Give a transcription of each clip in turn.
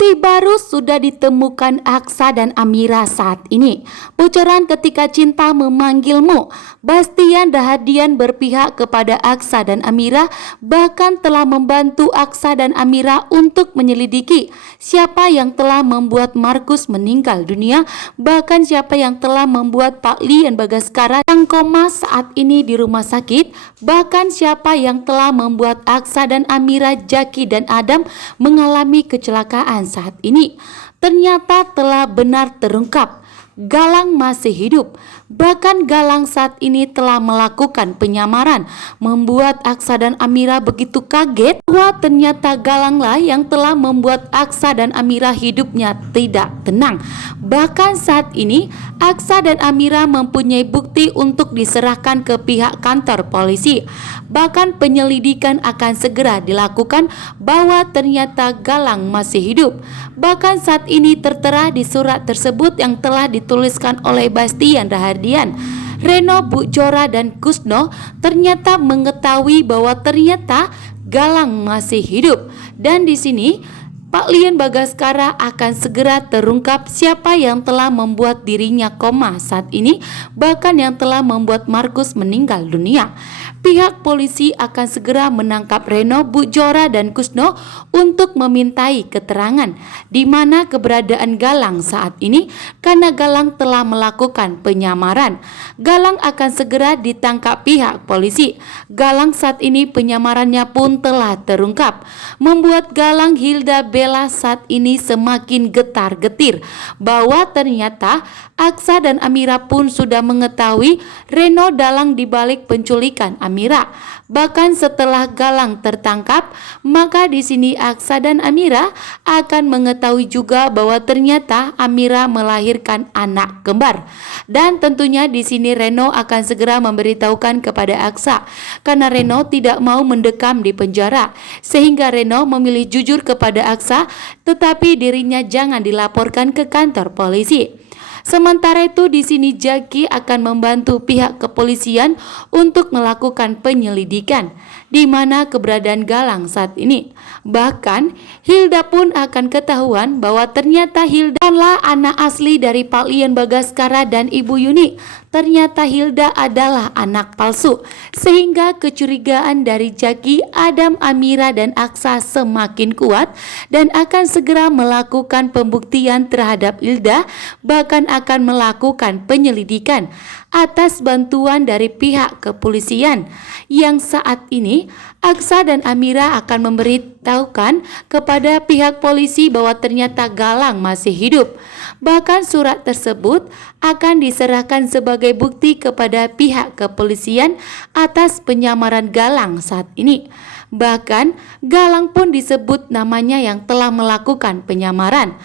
Bukti baru sudah ditemukan Aksa dan Amira saat ini. Bocoran ketika cinta memanggilmu. Bastian Rahadian berpihak kepada Aksa dan Amira, bahkan telah membantu Aksa dan Amira untuk menyelidiki siapa yang telah membuat Markus meninggal dunia, bahkan siapa yang telah membuat Pak Lian Bagaskara yang koma saat ini di rumah sakit, bahkan siapa yang telah membuat Aksa dan Amira, Jaki dan Adam mengalami kecelakaan saat ini. Ternyata telah benar terungkap. Galang masih hidup. Bahkan Galang saat ini telah melakukan penyamaran, membuat Aksa dan Amira begitu kaget bahwa ternyata Galanglah yang telah membuat Aksa dan Amira hidupnya tidak tenang. Bahkan saat ini Aksa dan Amira mempunyai bukti untuk diserahkan ke pihak kantor polisi. Bahkan penyelidikan akan segera dilakukan bahwa ternyata Galang masih hidup. Bahkan saat ini tertera di surat tersebut yang telah dituliskan oleh Bastian Rahadian, Reno, Bu Jora dan Kusno ternyata mengetahui bahwa ternyata Galang masih hidup. Dan di sini Pak Lian Bagaskara akan segera terungkap siapa yang telah membuat dirinya koma saat ini, bahkan yang telah membuat Markus meninggal dunia. Pihak polisi akan segera menangkap Reno, Bu Jora dan Kusno untuk memintai keterangan di mana keberadaan Galang saat ini, karena Galang telah melakukan penyamaran. Galang akan segera ditangkap pihak polisi. Galang saat ini penyamarannya pun telah terungkap, membuat Galang, Hilda, Bella saat ini semakin getar-getir bahwa ternyata Aksa dan Amira pun sudah mengetahui Reno dalang dibalik penculikan Amira. Bahkan setelah Galang tertangkap, maka di sini Aksa dan Amira akan mengetahui juga bahwa ternyata Amira melahirkan anak kembar. Dan tentunya di sini Reno akan segera memberitahukan kepada Aksa, karena Reno tidak mau mendekam di penjara, sehingga Reno memilih jujur kepada Aksa, tetapi dirinya jangan dilaporkan ke kantor polisi. Sementara itu di sini Jaki akan membantu pihak kepolisian untuk melakukan penyelidikan di mana keberadaan Galang saat ini. Bahkan Hilda pun akan ketahuan bahwa ternyata Hilda adalah anak asli dari Pak Lian Bagaskara dan Ibu Yuni. Ternyata Hilda adalah anak palsu, sehingga kecurigaan dari Jaki, Adam, Amira dan Aksa semakin kuat dan akan segera melakukan pembuktian terhadap Hilda, bahkan akan melakukan penyelidikan atas bantuan dari pihak kepolisian. Yang saat ini Aksa dan Amira akan memberitahukan kepada pihak polisi bahwa ternyata Galang masih hidup. Bahkan surat tersebut akan diserahkan sebagai bukti kepada pihak kepolisian atas penyamaran Galang saat ini. Bahkan Galang pun disebut namanya yang telah melakukan penyamaran.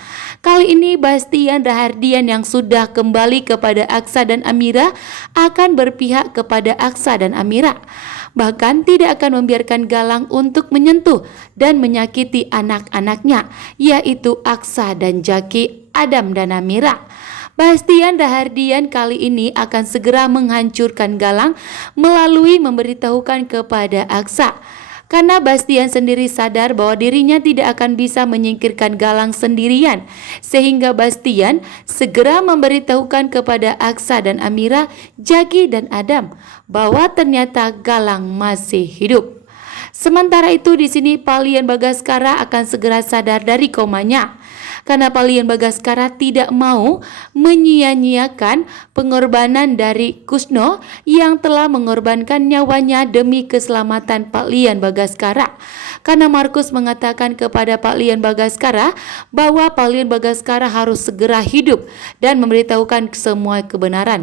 Kali ini Bastian Rahadian yang sudah kembali kepada Aksa dan Amira akan berpihak kepada Aksa dan Amira. Bahkan tidak akan membiarkan Galang untuk menyentuh dan menyakiti anak-anaknya, yaitu Aksa dan Jaki, Adam dan Amira. Bastian Rahadian kali ini akan segera menghancurkan Galang melalui memberitahukan kepada Aksa. Karena Bastian sendiri sadar bahwa dirinya tidak akan bisa menyingkirkan Galang sendirian, sehingga Bastian segera memberitahukan kepada Aksa dan Amira, Jaki dan Adam bahwa ternyata Galang masih hidup. Sementara itu di sini Pak Lian Bagaskara akan segera sadar dari komanya, karena Pak Lian Bagaskara tidak mau menyia-nyiakan pengorbanan dari Kusno yang telah mengorbankan nyawanya demi keselamatan Pak Lian Bagaskara. Karena Markus mengatakan kepada Pak Lian Bagaskara bahwa Pak Lian Bagaskara harus segera hidup dan memberitahukan semua kebenaran.